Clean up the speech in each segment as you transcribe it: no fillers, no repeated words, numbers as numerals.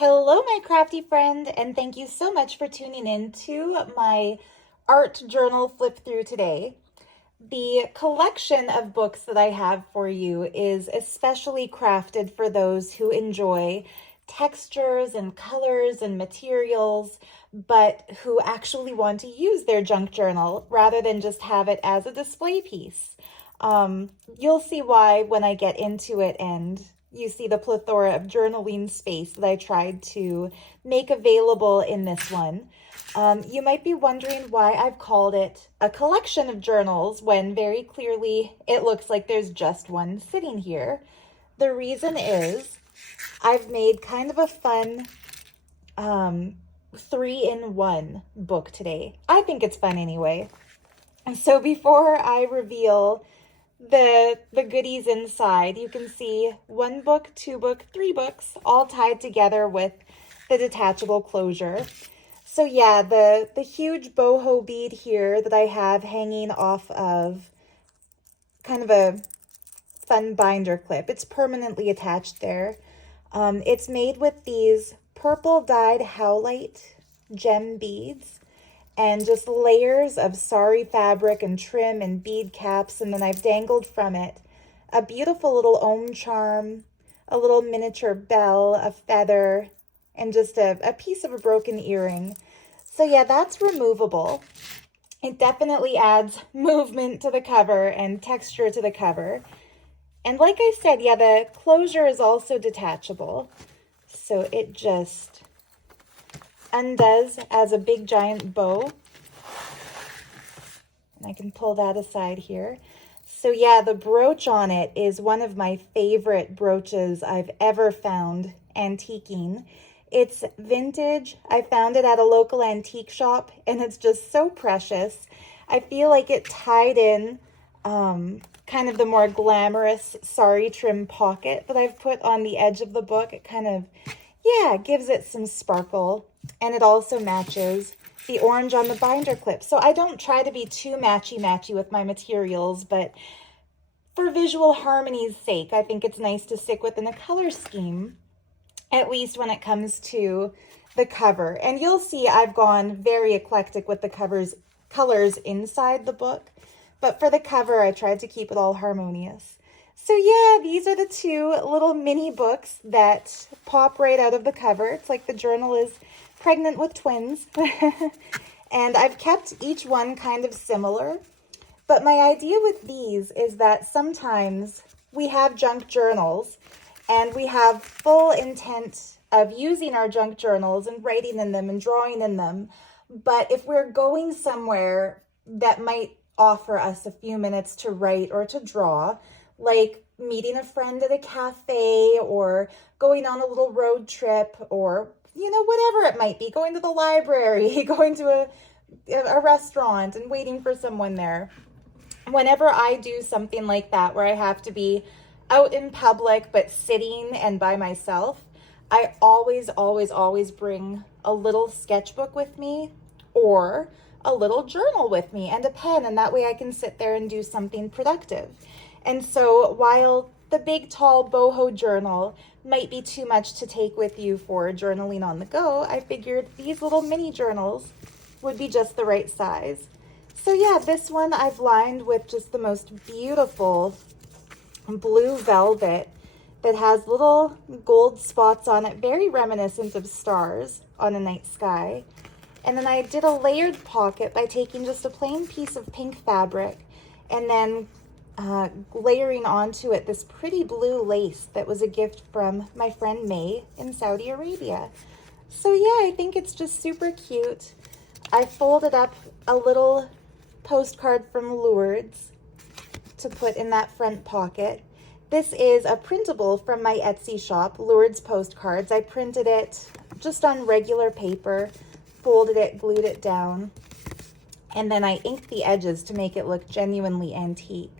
Hello, my crafty friend, and thank you so much for tuning in to my art journal flip through today. The collection of books that I have for you is especially crafted for those who enjoy textures and colors and materials, but who actually want to use their junk journal rather than just have it as a display piece. You'll see why when I get into it, and you see the plethora of journaling space that I tried to make available in this one. You might be wondering why I've called it a collection of journals when very clearly it looks like there's just one sitting here. The reason is I've made kind of a fun 3-in-1 book today. I think it's fun anyway. And so before I reveal the goodies inside, you can see 1 book, 2 book, 3 books all tied together with the detachable closure. So yeah, the huge boho bead here that I have hanging off of kind of a fun binder clip. It's permanently attached there. It's made with these purple dyed howlite gem beads and just layers of sari fabric and trim and bead caps, and then I've dangled from it a beautiful little om charm, a little miniature bell, a feather, and just a piece of a broken earring. So yeah, that's removable. It definitely adds movement to the cover and texture to the cover. And like I said, yeah, the closure is also detachable. So it just undoes as a big giant bow. And I can pull that aside here. So yeah, the brooch on it is one of my favorite brooches I've ever found antiquing. It's vintage. I found it at a local antique shop and it's just so precious. I feel like it tied in kind of the more glamorous sari trim pocket that I've put on the edge of the book. It kind of, yeah, gives it some sparkle, and it also matches the orange on the binder clip. So I don't try to be too matchy-matchy with my materials, but for visual harmony's sake, I think it's nice to stick within a color scheme, at least when it comes to the cover. And you'll see I've gone very eclectic with the colors inside the book, but for the cover, I tried to keep it all harmonious. So yeah, these are the 2 little mini books that pop right out of the cover. It's like the journal is pregnant with twins. And I've kept each one kind of similar. But my idea with these is that sometimes we have junk journals and we have full intent of using our junk journals and writing in them and drawing in them. But if we're going somewhere that might offer us a few minutes to write or to draw, like meeting a friend at a cafe or going on a little road trip, or, you know, whatever it might be, going to the library, going to a restaurant and waiting for someone there. Whenever I do something like that where I have to be out in public but sitting and by myself, I always bring a little sketchbook with me or a little journal with me and a pen, and that way I can sit there and do something productive. And so while the big tall boho journal might be too much to take with you for journaling on the go, I figured these little mini journals would be just the right size. So yeah, this one I've lined with just the most beautiful blue velvet that has little gold spots on it, very reminiscent of stars on a night sky. And then I did a layered pocket by taking just a plain piece of pink fabric and then layering onto it this pretty blue lace that was a gift from my friend May in Saudi Arabia. So yeah, I think it's just super cute. I folded up a little postcard from Lourdes to put in that front pocket. This is a printable from my Etsy shop, Lourdes Postcards. I printed it just on regular paper, folded it, glued it down, and then I inked the edges to make it look genuinely antique.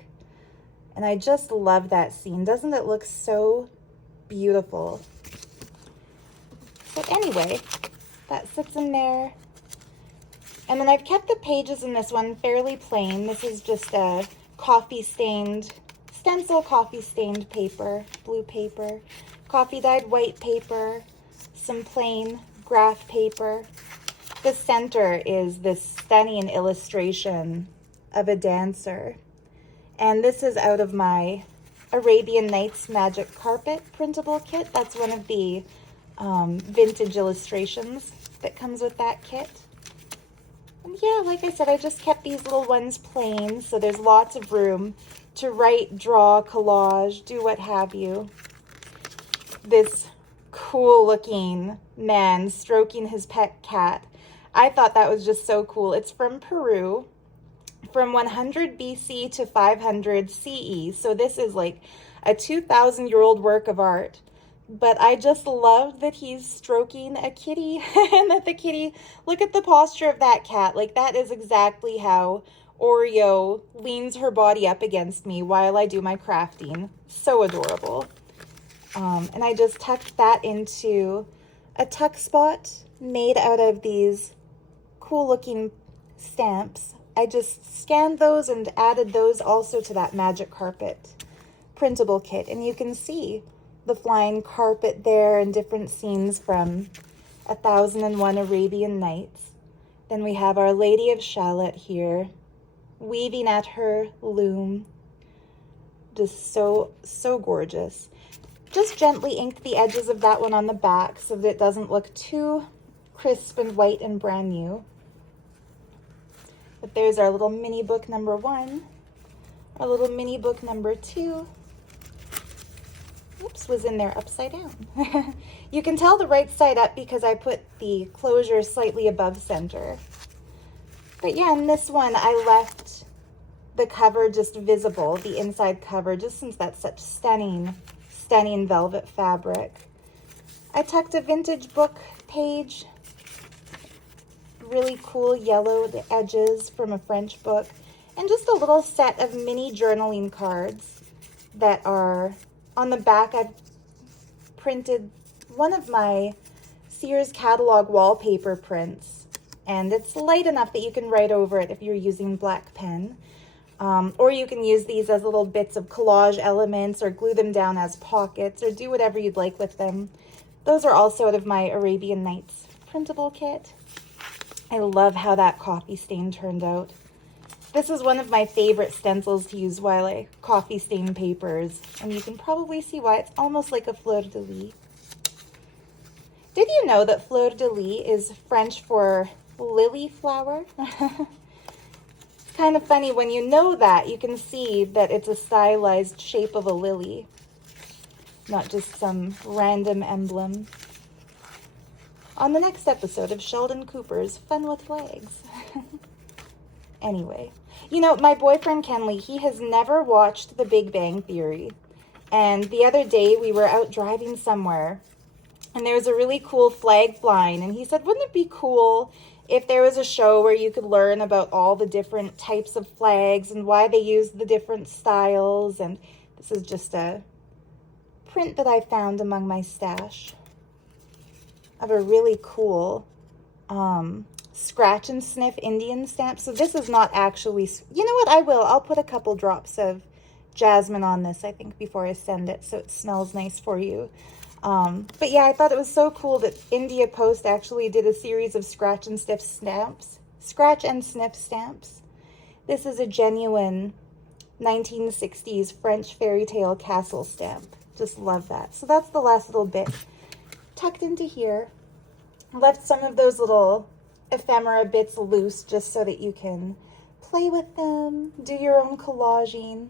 And I just love that scene. Doesn't it look so beautiful? So anyway, that sits in there. And then I've kept the pages in this one fairly plain. This is just a stencil coffee stained paper, blue paper, coffee dyed white paper, some plain graph paper. The center is this stunning illustration of a dancer. And this is out of my Arabian Nights Magic Carpet printable kit. That's one of the vintage illustrations that comes with that kit. And yeah, like I said, I just kept these little ones plain, so there's lots of room to write, draw, collage, do what have you. This cool looking man stroking his pet cat. I thought that was just so cool. It's from Peru, from 100 BC to 500 CE. So this is like a 2,000-year-old work of art. But I just love that he's stroking a kitty and that the kitty, look at the posture of that cat. Like that is exactly how Oreo leans her body up against me while I do my crafting. So adorable. And I just tucked that into a tuck spot made out of these cool looking stamps. I just scanned those and added those also to that Magic Carpet printable kit. And you can see the flying carpet there and different scenes from 1001 Arabian Nights. Then we have Our Lady of Shalott here, weaving at her loom. Just so gorgeous. Just gently inked the edges of that one on the back so that it doesn't look too crisp and white and brand new. But there's our little mini book number 1, our little mini book number 2. Oops, was in there upside down. You can tell the right side up because I put the closure slightly above center. But yeah, in this one, I left the cover just visible, the inside cover, just since that's such stunning velvet fabric. I tucked a vintage book page, really cool yellow, the edges from a French book, and just a little set of mini journaling cards that are on the back. I've printed one of my Sears catalog wallpaper prints, and it's light enough that you can write over it if you're using black pen. Or you can use these as little bits of collage elements or glue them down as pockets or do whatever you'd like with them. Those are also out of my Arabian Nights printable kit. I love how that coffee stain turned out. This is one of my favorite stencils to use while I coffee stain papers, and you can probably see why. It's almost like a fleur-de-lis. Did you know that fleur-de-lis is French for lily flower? Kind of funny, when you know that, you can see that it's a stylized shape of a lily, not just some random emblem. On the next episode of Sheldon Cooper's Fun with Flags. Anyway, you know, my boyfriend Kenley, he has never watched The Big Bang Theory. And the other day we were out driving somewhere and there was a really cool flag flying, and he said, wouldn't it be cool if there was a show where you could learn about all the different types of flags and why they use the different styles? And this is just a print that I found among my stash of a really cool scratch and sniff Indian stamp. So this is not actually, you know what, I'll put a couple drops of jasmine on this, I think, before I send it, so it smells nice for you. But yeah, I thought it was so cool that India Post actually did a series of scratch and sniff stamps. This is a genuine 1960s French fairy tale castle stamp. Just love that. So that's the last little bit tucked into here. Left some of those little ephemera bits loose just so that you can play with them, do your own collaging,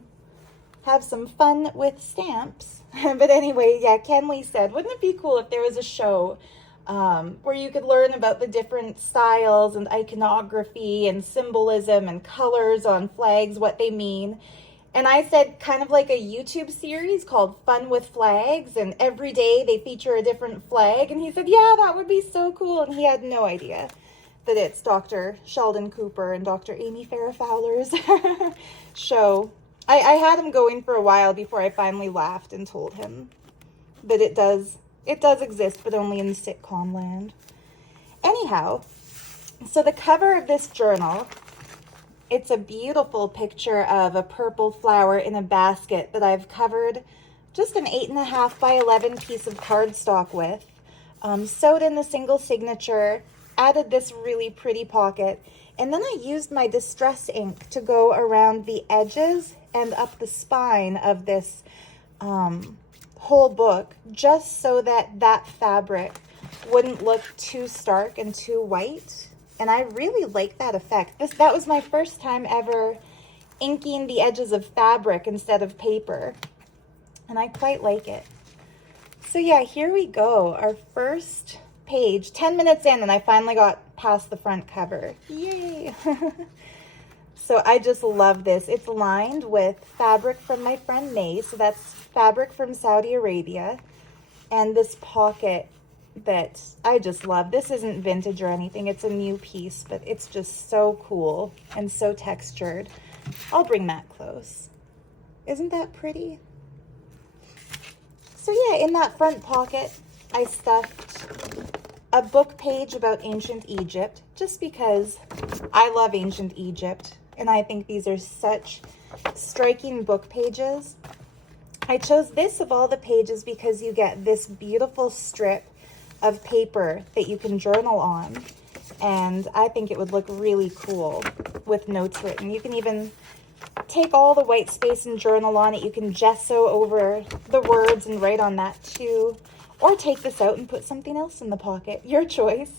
have some fun with stamps. But anyway, yeah, Kenley said, wouldn't it be cool if there was a show where you could learn about the different styles and iconography and symbolism and colors on flags, what they mean? And I said, kind of like a YouTube series called Fun with Flags, and every day they feature a different flag. And he said, yeah, that would be so cool. And he had no idea that it's Dr. Sheldon Cooper and Dr. Amy Farrah Fowler's show. I had him going for a while before I finally laughed and told him that it does exist, but only in sitcom land. Anyhow, so the cover of this journal, it's a beautiful picture of a purple flower in a basket that I've covered just an 8.5 by 11 piece of cardstock with. Sewed in the single signature, added this really pretty pocket, and then I used my distress ink to go around the edges and up the spine of this whole book, just so that that fabric wouldn't look too stark and too white. And I really like that effect. That was my first time ever inking the edges of fabric instead of paper, and I quite like it. So yeah, here we go, our first page, 10 minutes in, and I finally got past the front cover. Yay! So I just love this. It's lined with fabric from my friend May, so that's fabric from Saudi Arabia, and this pocket that I just love. This isn't vintage or anything, it's a new piece, but it's just so cool and so textured. I'll bring that close. Isn't that pretty? So yeah, in that front pocket, I stuffed a book page about ancient Egypt, just because I love ancient Egypt, and I think these are such striking book pages. I chose this of all the pages because you get this beautiful strip of paper that you can journal on, and I think it would look really cool with notes written. You can even take all the white space and journal on it. You can gesso over the words and write on that too, or take this out and put something else in the pocket, your choice.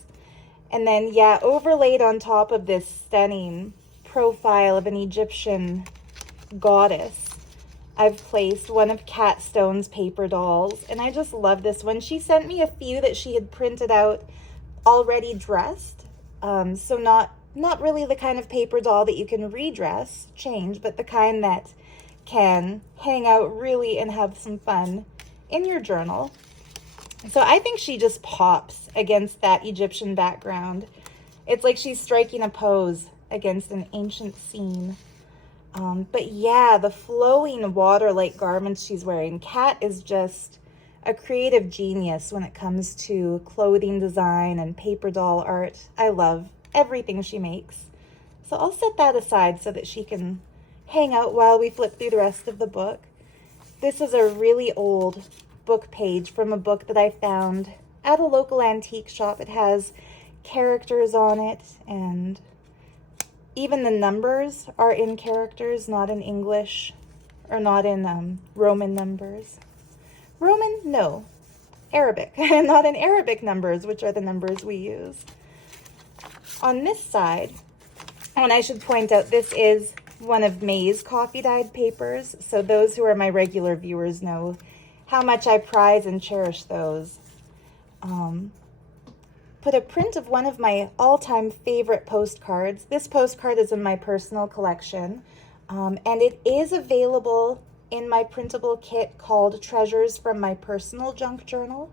And then yeah, overlaid on top of this stunning profile of an Egyptian goddess, I've placed one of Cat Stone's paper dolls, and I just love this one. She sent me a few that she had printed out already dressed, so not really the kind of paper doll that you can redress, change, but the kind that can hang out really and have some fun in your journal. So I think she just pops against that Egyptian background. It's like she's striking a pose against an ancient scene. But yeah, the flowing water-like garments she's wearing. Kat is just a creative genius when it comes to clothing design and paper doll art. I love everything she makes. So I'll set that aside so that she can hang out while we flip through the rest of the book. This is a really old book page from a book that I found at a local antique shop. It has characters on it, and even the numbers are in characters, not in English, or not in Roman numbers. Roman? No. Arabic. Not in Arabic numbers, which are the numbers we use. On this side, and I should point out, this is one of May's coffee-dyed papers, so those who are my regular viewers know how much I prize and cherish those. Put a print of one of my all-time favorite postcards. This postcard is in my personal collection, and it is available in my printable kit called Treasures from My Personal Junk Journal.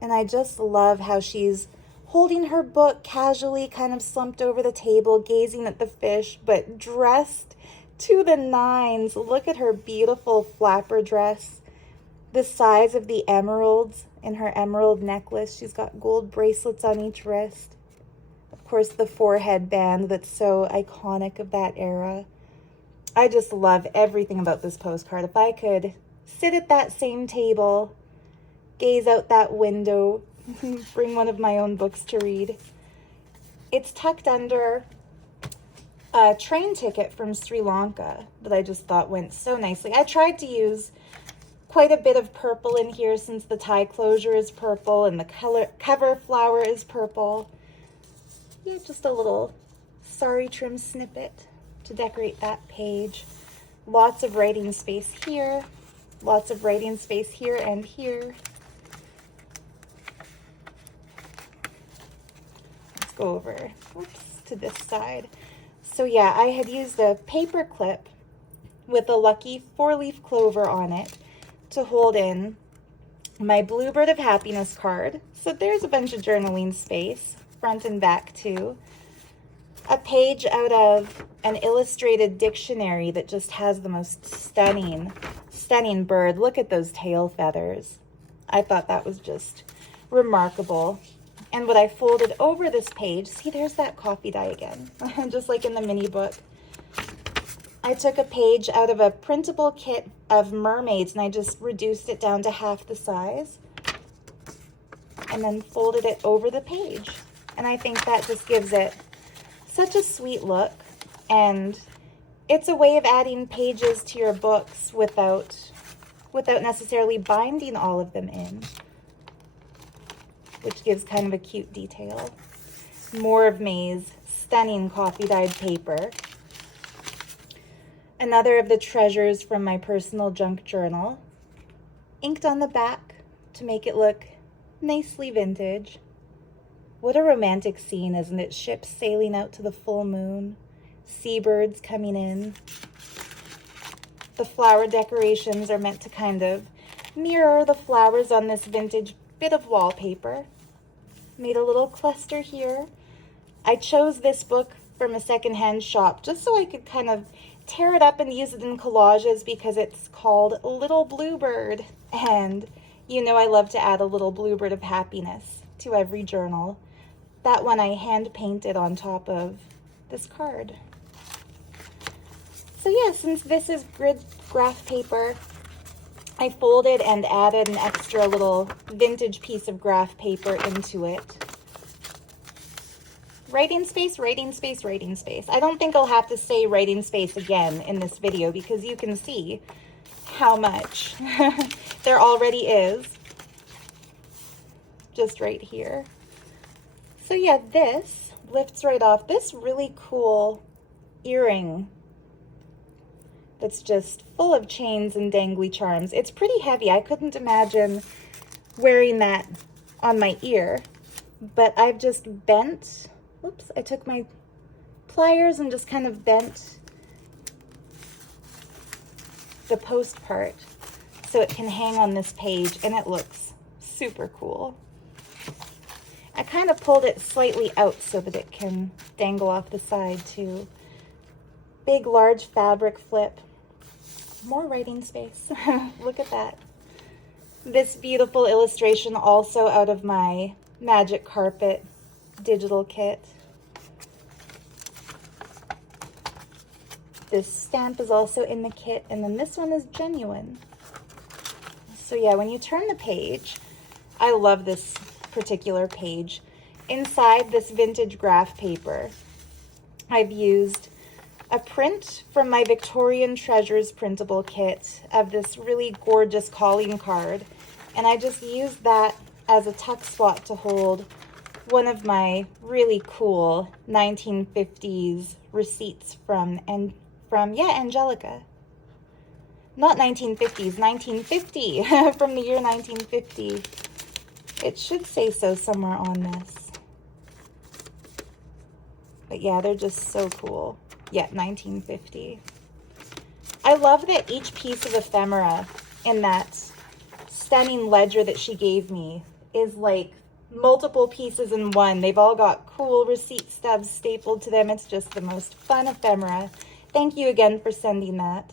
And I just love how she's holding her book casually, kind of slumped over the table, gazing at the fish, but dressed to the nines. Look at her beautiful flapper dress, the size of the emeralds in her emerald necklace. She's got gold bracelets on each wrist. Of course, the forehead band that's so iconic of that era. I just love everything about this postcard. If I could sit at that same table, gaze out that window, bring one of my own books to read. It's tucked under a train ticket from Sri Lanka that I just thought went so nicely. I tried to use quite a bit of purple in here since the tie closure is purple and the cover flower is purple. Yeah, just a little sari trim snippet to decorate that page. Lots of writing space here, lots of writing space here and here. Let's go over, to this side. So yeah, I had used a paper clip with a lucky 4-leaf clover on it to hold in my Bluebird of Happiness card. So there's a bunch of journaling space, front and back too. A page out of an illustrated dictionary that just has the most stunning bird. Look at those tail feathers. I thought that was just remarkable. And when I folded over this page, see, there's that coffee dye again, just like in the mini book. I took a page out of a printable kit of mermaids and I just reduced it down to half the size. and then folded it over the page. And I think that just gives it such a sweet look, and it's a way of adding pages to your books without necessarily binding all of them in, which gives kind of a cute detail. More of May's stunning coffee-dyed paper. Another of the treasures from my personal junk journal, inked on the back to make it look nicely vintage. What a romantic scene, isn't it? Ships sailing out to the full moon, seabirds coming in. The flower decorations are meant to kind of mirror the flowers on this vintage bit of wallpaper. Made a little cluster here. I chose this book from a secondhand shop just so I could kind of tear it up and use it in collages because it's called Little Bluebird. And you know I love to add a little bluebird of happiness to every journal. That one I hand painted on top of this card. So yeah, since this is grid graph paper, I folded and added an extra little vintage piece of graph paper into it. Writing space, writing space, writing space. I don't think I'll have to say writing space again in this video because you can see how much there already is just right here. So yeah, this lifts right off. This really cool earring that's just full of chains and dangly charms. It's pretty heavy. I couldn't imagine wearing that on my ear, but I've just bent, whoops, I took my pliers and just kind of bent the post part so it can hang on this page, and it looks super cool. I kind of pulled it slightly out so that it can dangle off the side too. Big, large fabric flip. More writing space. Look at that. This beautiful illustration also out of my Magic Carpet digital kit. This stamp is also in the kit, and then this one is genuine. So yeah, when you turn the page, I love this particular page. Inside this vintage graph paper, I've used a print from my Victorian Treasures printable kit of this really gorgeous calling card, and I just used that as a tuck spot to hold one of my really cool 1950s receipts from Angelica. Not 1950s, 1950, from the year 1950. It should say so somewhere on this. But yeah, they're just so cool. Yeah, 1950. I love that each piece of ephemera in that stunning ledger that she gave me is like multiple pieces in one. They've all got cool receipt stubs stapled to them. It's just the most fun ephemera. Thank you again for sending that.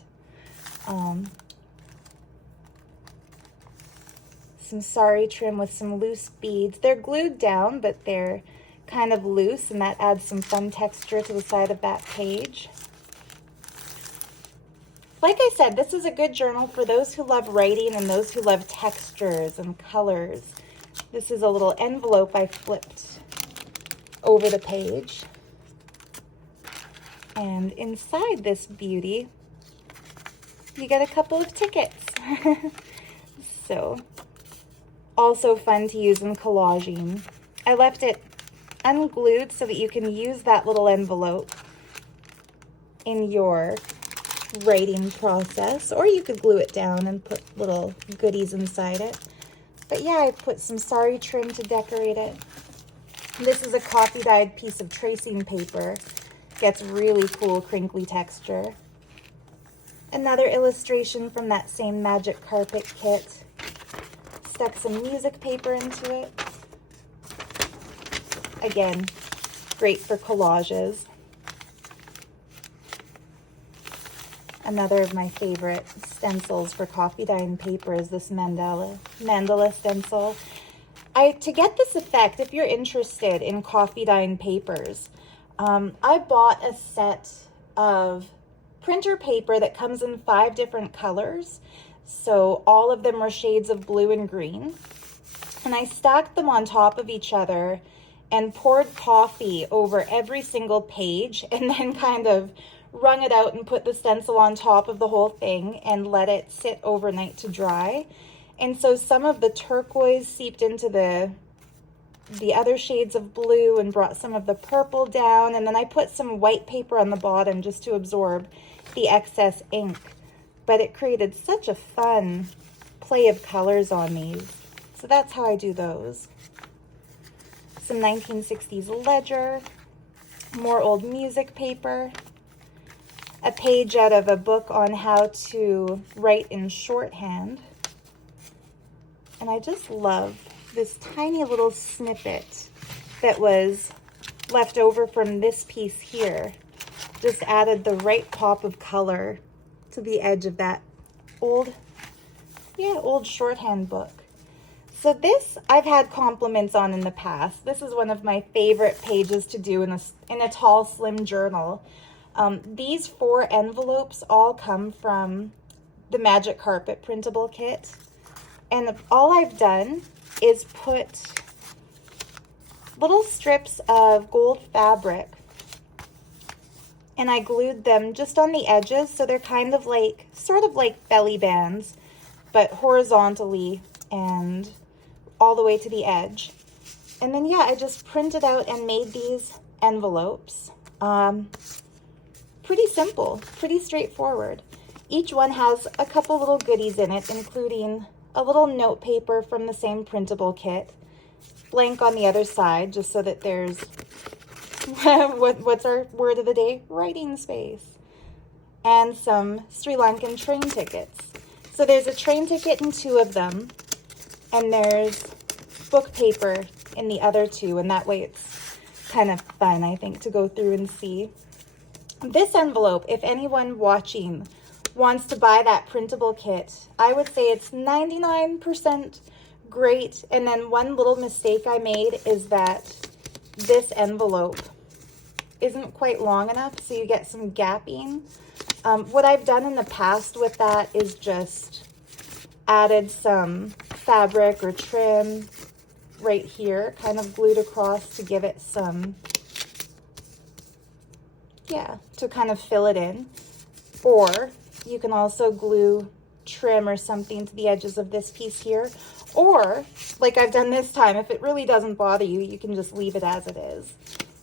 Some sari trim with some loose beads. They're glued down, but they're kind of loose, and that adds some fun texture to the side of that page. Like I said, this is a good journal for those who love writing and those who love textures and colors. This is a little envelope I flipped over the page. And inside this beauty, you get a couple of tickets. So, also fun to use in collaging. I left it unglued so that you can use that little envelope in your writing process, or you could glue it down and put little goodies inside it. But yeah, I put some sari trim to decorate it. This is a coffee dyed piece of tracing paper. Gets really cool crinkly texture. Another illustration from that same Magic Carpet kit. Stuck some music paper into it. Again, great for collages. Another of my favorite stencils for coffee dyeing paper is this mandala stencil. To get this effect, if you're interested in coffee dyeing papers, I bought a set of printer paper that comes in 5 different colors. So all of them are shades of blue and green. And I stacked them on top of each other and poured coffee over every single page, and then kind of wrung it out and put the stencil on top of the whole thing and let it sit overnight to dry. And so some of the turquoise seeped into the other shades of blue and brought some of the purple down, and then I put some white paper on the bottom just to absorb the excess ink. But it created such a fun play of colors on these. So that's how I do those. Some 1960s ledger, more old music paper, a page out of a book on how to write in shorthand. And I just love this tiny little snippet that was left over from this piece here. Just added the right pop of color to the edge of that old shorthand book. So this I've had compliments on in the past. This is one of my favorite pages to do in a tall, slim journal. These 4 envelopes all come from the Magic Carpet printable kit. And all I've done is put little strips of gold fabric, and I glued them just on the edges, so they're kind of like, sort of like belly bands, but horizontally and all the way to the edge. And then, yeah, I just printed out and made these envelopes. Pretty simple, pretty straightforward. Each one has a couple little goodies in it, including a little note paper from the same printable kit, blank on the other side, just so that there's, what's our word of the day? Writing space. And some Sri Lankan train tickets. So there's a train ticket in 2 of them, and there's book paper in the other 2, and that way it's kind of fun, I think, to go through and see. This envelope, if anyone watching wants to buy that printable kit, I would say it's 99% great. And then one little mistake I made is that this envelope isn't quite long enough, so you get some gapping. What I've done in the past with that is just added some fabric or trim right here, kind of glued across to give it some, to kind of fill it in. Or you can also glue trim or something to the edges of this piece here. Or, like I've done this time, if it really doesn't bother you, you can just leave it as it is.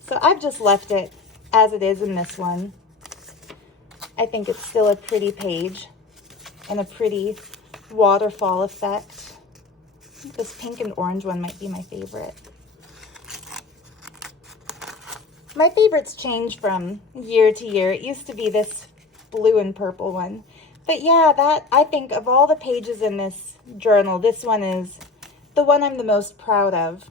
So I've just left it as it is in this one. I think it's still a pretty page and a pretty waterfall effect. This pink and orange one might be my favorite. My favorites change from year to year. It used to be this blue and purple one. But yeah, that, I think of all the pages in this journal, this one is the one I'm the most proud of,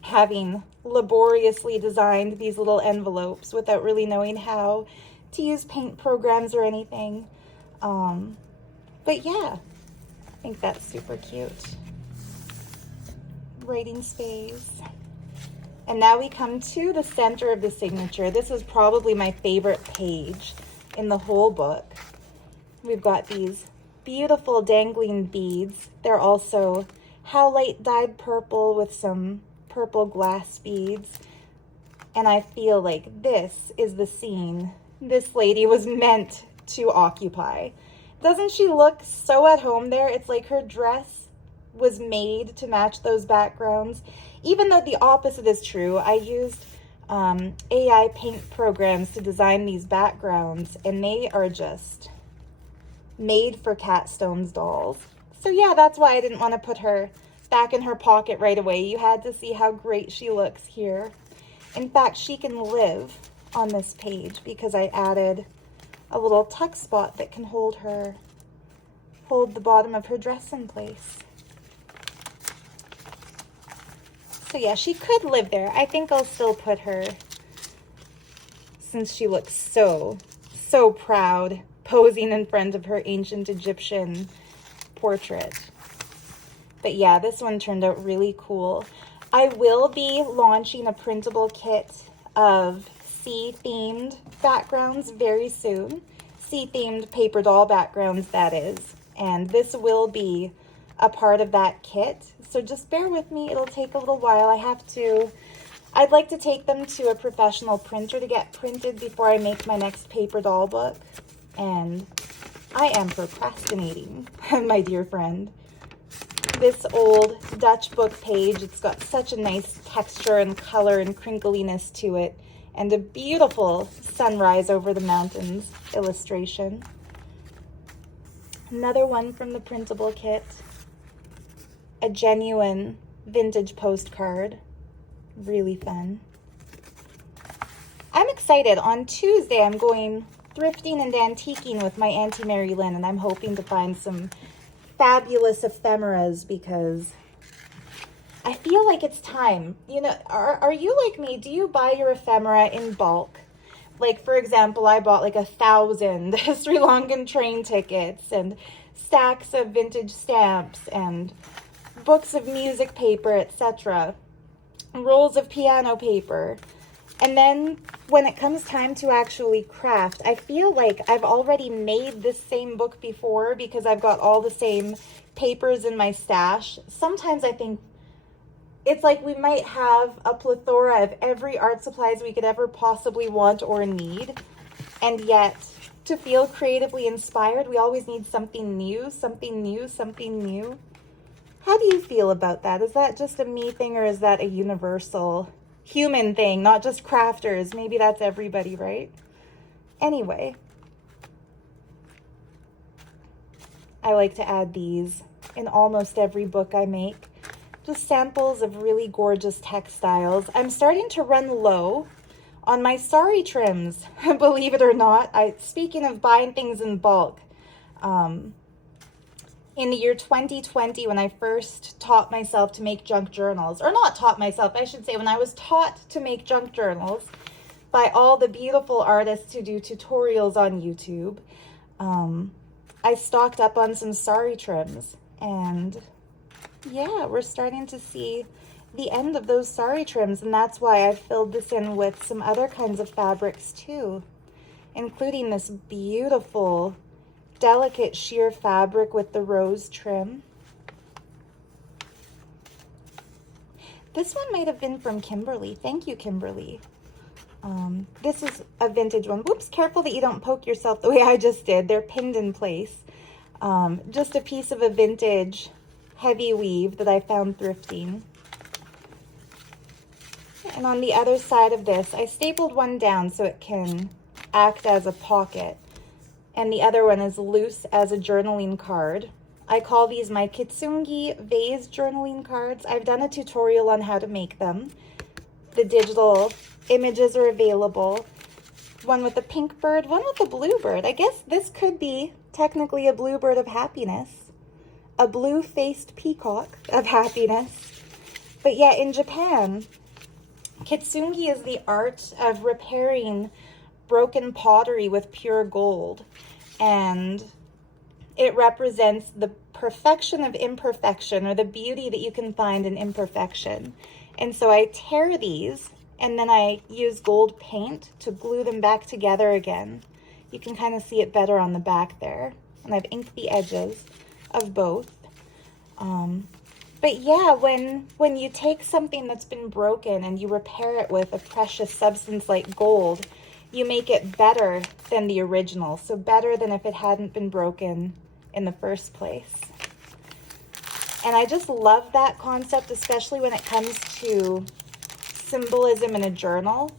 having laboriously designed these little envelopes without really knowing how to use paint programs or anything. But yeah, I think that's super cute. Writing space. And now we come to the center of the signature. This is probably my favorite page in the whole book. We've got these beautiful dangling beads. They're also howlite dyed purple with some purple glass beads. And I feel like this is the scene this lady was meant to occupy. Doesn't she look so at home there? It's like her dress was made to match those backgrounds. Even though the opposite is true, I used AI paint programs to design these backgrounds, and they are just made for Cat Stone's dolls. So yeah, that's why I didn't want to put her back in her pocket right away. You had to see how great she looks here. In fact, she can live on this page because I added a little tuck spot that can hold the bottom of her dress in place. So yeah, she could live there. I think I'll still put her, since she looks so proud posing in front of her ancient Egyptian portrait. But yeah, this one turned out really cool. I will be launching a printable kit of sea-themed backgrounds very soon. Sea-themed paper doll backgrounds, that is. And this will be a part of that kit. So just bear with me. It'll take a little while. I'd like to take them to a professional printer to get printed before I make my next paper doll book. And I am procrastinating, my dear friend. This old Dutch book page, it's got such a nice texture and color and crinkliness to it, and a beautiful sunrise over the mountains illustration. Another one from the printable kit, a genuine vintage postcard, really fun. I'm excited. On Tuesday, I'm going thrifting and antiquing with my Auntie Mary Lynn, and I'm hoping to find some fabulous ephemeras because I feel like it's time. You know, are you like me? Do you buy your ephemera in bulk? Like, for example, I bought like 1,000 Sri Lankan train tickets and stacks of vintage stamps and books of music paper, etc., rolls of piano paper. And then when it comes time to actually craft, I feel like I've already made this same book before because I've got all the same papers in my stash. Sometimes I think it's like we might have a plethora of every art supplies we could ever possibly want or need. And yet, to feel creatively inspired, we always need something new, something new, something new. How do you feel about that? Is that just a me thing, or is that a universal human thing, not just crafters? Maybe that's everybody, right? Anyway, I like to add these in almost every book I make. Just samples of really gorgeous textiles. I'm starting to run low on my sari trims, believe it or not. Speaking of buying things in bulk, in the year 2020, when I first taught myself to make junk journals, or not taught myself, I should say, when I was taught to make junk journals by all the beautiful artists who do tutorials on YouTube, I stocked up on some sari trims, and yeah, we're starting to see the end of those sari trims, and that's why I've filled this in with some other kinds of fabrics too, including this beautiful delicate sheer fabric with the rose trim. This one might have been from Kimberly. Thank you, Kimberly. This is a vintage one. Whoops, careful that you don't poke yourself the way I just did. They're pinned in place. Just a piece of a vintage heavy weave that I found thrifting. And on the other side of this, I stapled one down so it can act as a pocket. And the other one is loose as a journaling card. I call these my Kitsungi vase journaling cards. I've done a tutorial on how to make them. The digital images are available. One with a pink bird, one with a blue bird. I guess this could be technically a bluebird of happiness. A blue-faced peacock of happiness. But yeah, in Japan, Kitsungi is the art of repairing broken pottery with pure gold, and it represents the perfection of imperfection, or the beauty that you can find in imperfection. And so I tear these, and then I use gold paint to glue them back together again. You can kind of see it better on the back there, and I've inked the edges of both. But yeah, when you take something that's been broken and you repair it with a precious substance like gold, you make it better than the original. So better than if it hadn't been broken in the first place. And I just love that concept, especially when it comes to symbolism in a journal,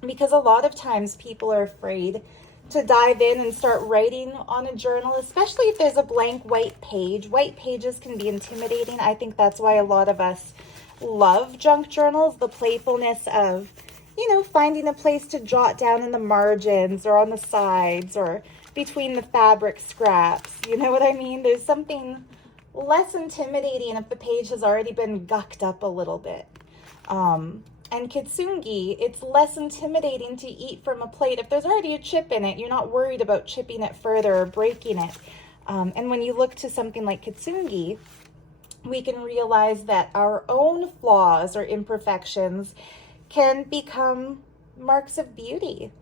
because a lot of times people are afraid to dive in and start writing on a journal, especially if there's a blank white page. White pages can be intimidating. I think that's why a lot of us love junk journals, the playfulness of, you know, finding a place to jot down in the margins or on the sides or between the fabric scraps. You know what I mean? There's something less intimidating if the page has already been gucked up a little bit. And kitsungi, it's less intimidating to eat from a plate. If there's already a chip in it, you're not worried about chipping it further or breaking it. And when you look to something like kitsungi, we can realize that our own flaws or imperfections can become marks of beauty,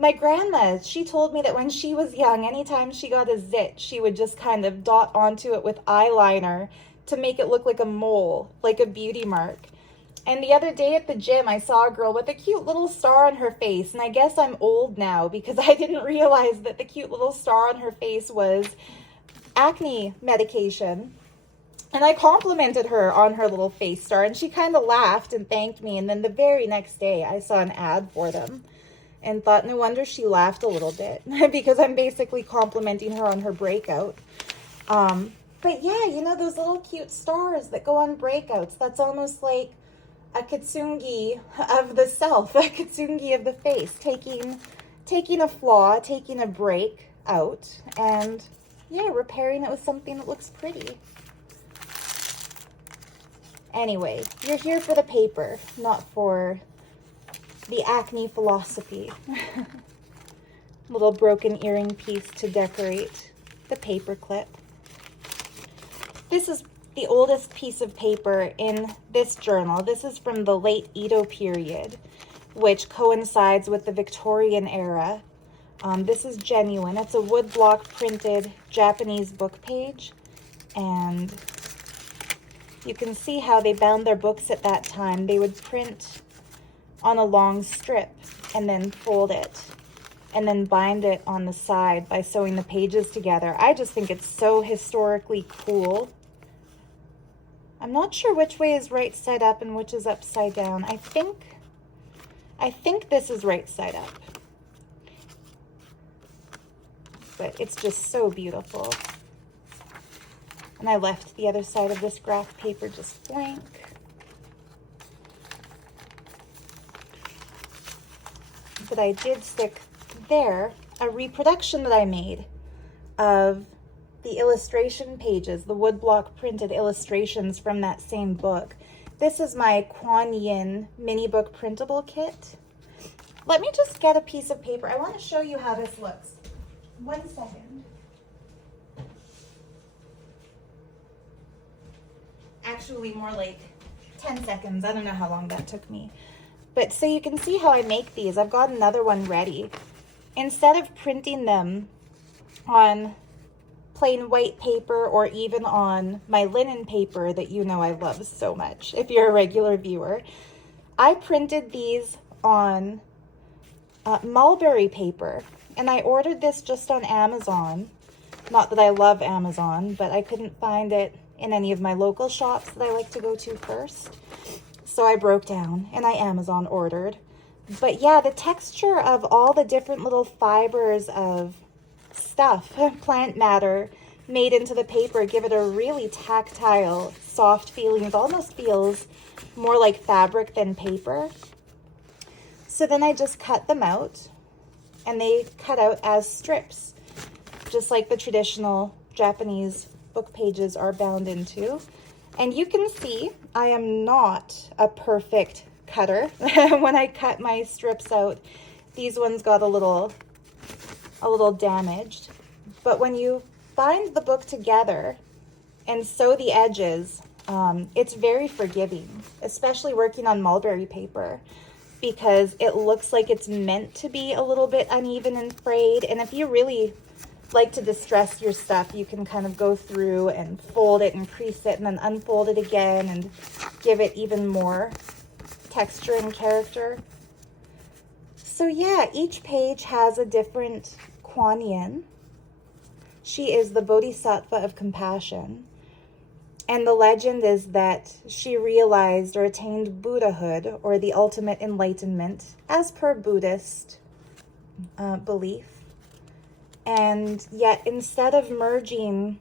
My grandma, she told me that when she was young, anytime she got a zit, she would just kind of dot onto it with eyeliner to make it look like a mole, like a beauty mark. And the other day at the gym, I saw a girl with a cute little star on her face. And I guess I'm old now because I didn't realize that the cute little star on her face was acne medication. And I complimented her on her little face star, and she kind of laughed and thanked me. And then the very next day, I saw an ad for them and thought, no wonder she laughed a little bit because I'm basically complimenting her on her breakout. But yeah, you know, those little cute stars that go on breakouts, that's almost like a kitsungi of the self, a kitsungi of the face, taking a flaw, taking a break out, and yeah, repairing it with something that looks pretty. Anyway, you're here for the paper, not for the acne philosophy. Little broken earring piece to decorate the paper clip. This is the oldest piece of paper in this journal. This is from the late Edo period, which coincides with the Victorian era. This is genuine. It's a woodblock printed Japanese book page, and you can see how they bound their books at that time. They would print on a long strip and then fold it and then bind it on the side by sewing the pages together. I just think it's so historically cool. I'm not sure which way is right side up and which is upside down. I think this is right side up. But it's just so beautiful. And I left the other side of this graph paper just blank. But I did stick there a reproduction that I made of the illustration pages, the woodblock printed illustrations from that same book. This is my Kuan Yin mini book printable kit. Let me just get a piece of paper. I want to show you how this looks. 1 second. Actually, more like 10 seconds. I don't know how long that took me. But so you can see how I make these. I've got another one ready. Instead of printing them on plain white paper or even on my linen paper that you know I love so much, if you're a regular viewer, I printed these on mulberry paper. And I ordered this just on Amazon. Not that I love Amazon, but I couldn't find it in any of my local shops that I like to go to first. So I broke down and I Amazon ordered. But yeah, the texture of all the different little fibers of stuff, plant matter, made into the paper give it a really tactile, soft feeling. It almost feels more like fabric than paper. So then I just cut them out, and they cut out as strips, just like the traditional Japanese book pages are bound into. And you can see I am not a perfect cutter. When I cut my strips out, these ones got a little damaged. But when you bind the book together and sew the edges, it's very forgiving, especially working on mulberry paper, because it looks like it's meant to be a little bit uneven and frayed. And if you really like to distress your stuff, you can kind of go through and fold it and crease it and then unfold it again and give it even more texture and character. So yeah, each page has a different Kuan Yin. She is the Bodhisattva of compassion. And the legend is that she realized or attained Buddhahood, or the ultimate enlightenment, as per Buddhist belief. And yet, instead of merging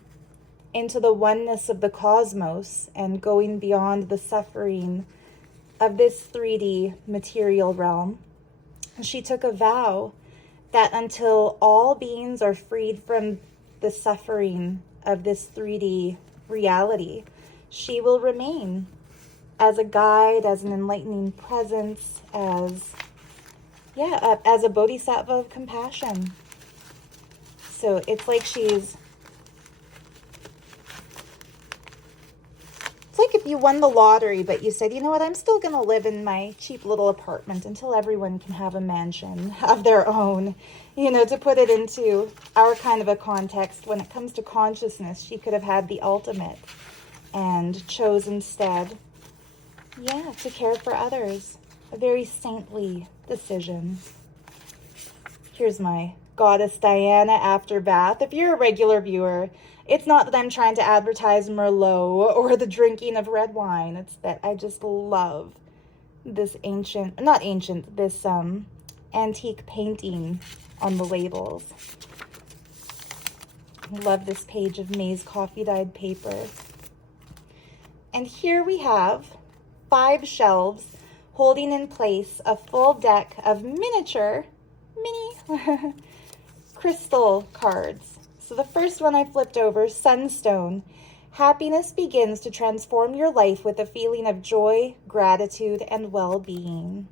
into the oneness of the cosmos and going beyond the suffering of this 3D material realm, she took a vow that until all beings are freed from the suffering of this 3D reality, she will remain as a guide, as an enlightening presence, as a bodhisattva of compassion. So it's like like if you won the lottery, but you said, you know what, I'm still going to live in my cheap little apartment until everyone can have a mansion of their own. You know, to put it into our kind of a context, when it comes to consciousness, she could have had the ultimate and chose instead, yeah, to care for others. A very saintly decision. Here's my Goddess Diana after bath. If you're a regular viewer, it's not that I'm trying to advertise Merlot or the drinking of red wine. It's that I just love this this antique painting on the labels. I love this page of maize coffee dyed paper. And here we have 5 shelves holding in place a full deck of mini crystal cards. So the first one I flipped over, Sunstone. Happiness begins to transform your life with a feeling of joy, gratitude, and well-being.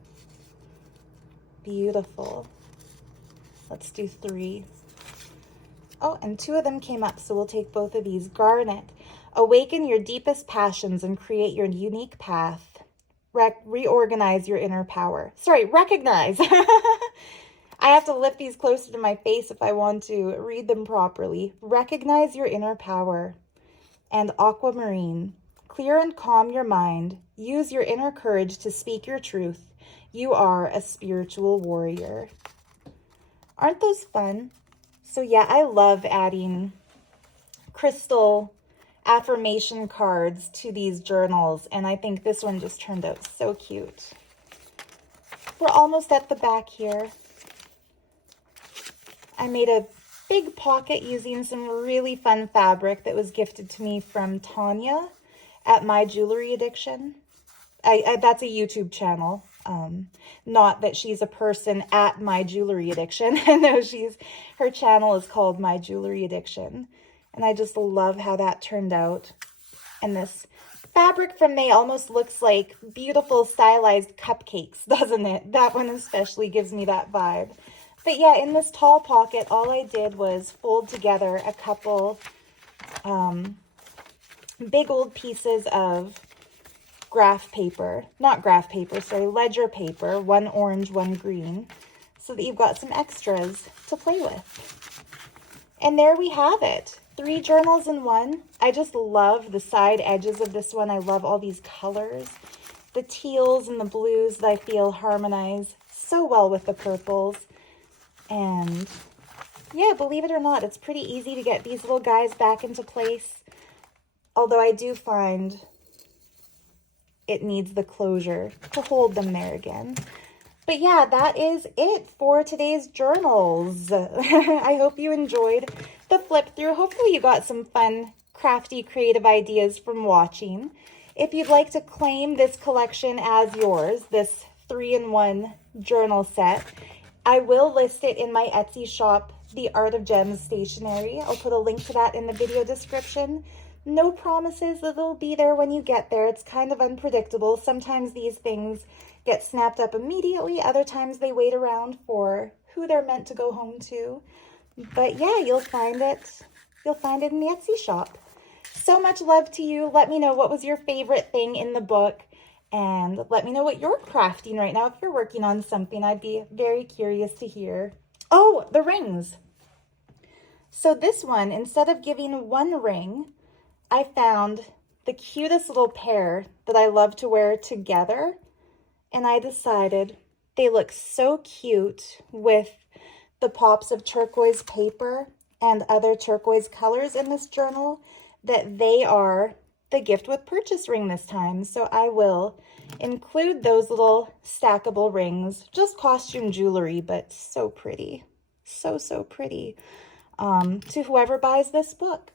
Beautiful. Let's do 3. Oh, and 2 of them came up, so we'll take both of these. Garnet. Awaken your deepest passions and create your unique path. Reorganize your inner power. Sorry, recognize. I have to lift these closer to my face if I want to read them properly. Recognize your inner power. And Aquamarine. Clear and calm your mind. Use your inner courage to speak your truth. You are a spiritual warrior. Aren't those fun? So yeah, I love adding crystal affirmation cards to these journals, and I think this one just turned out so cute. We're almost at the back here. I made a big pocket using some really fun fabric that was gifted to me from Tanya at My Jewelry Addiction. That's a YouTube channel. Not that she's a person at My Jewelry Addiction. No, her channel is called My Jewelry Addiction. And I just love how that turned out. And this fabric from May almost looks like beautiful stylized cupcakes, doesn't it? That one especially gives me that vibe. But yeah, in this tall pocket, all I did was fold together a couple big old pieces of ledger paper, one orange, one green, so that you've got some extras to play with. And there we have it. 3 journals in one. I just love the side edges of this one. I love all these colors. The teals and the blues that I feel harmonize so well with the purples. And yeah, believe it or not, it's pretty easy to get these little guys back into place. Although I do find it needs the closure to hold them there again. But yeah, that is it for today's journals. I hope you enjoyed the flip through. Hopefully you got some fun, crafty, creative ideas from watching. If you'd like to claim this collection as yours, this 3-in-1 journal set, I will list it in my Etsy shop, The Art of Gems Stationery. I'll put a link to that in the video description. No promises that they'll be there when you get there. It's kind of unpredictable. Sometimes these things get snapped up immediately. Other times they wait around for who they're meant to go home to. But yeah, you'll find it in the Etsy shop. So much love to you. Let me know what was your favorite thing in the book. And let me know what you're crafting right now. If you're working on something, I'd be very curious to hear. Oh, the rings. So this one, instead of giving 1 ring, I found the cutest little pair that I love to wear together. And I decided they look so cute with the pops of turquoise paper and other turquoise colors in this journal that they are the gift with purchase ring this time. So I will include those little stackable rings, just costume jewelry, but so pretty. So pretty. To whoever buys this book.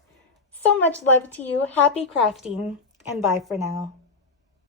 So much love to you. Happy crafting, and bye for now.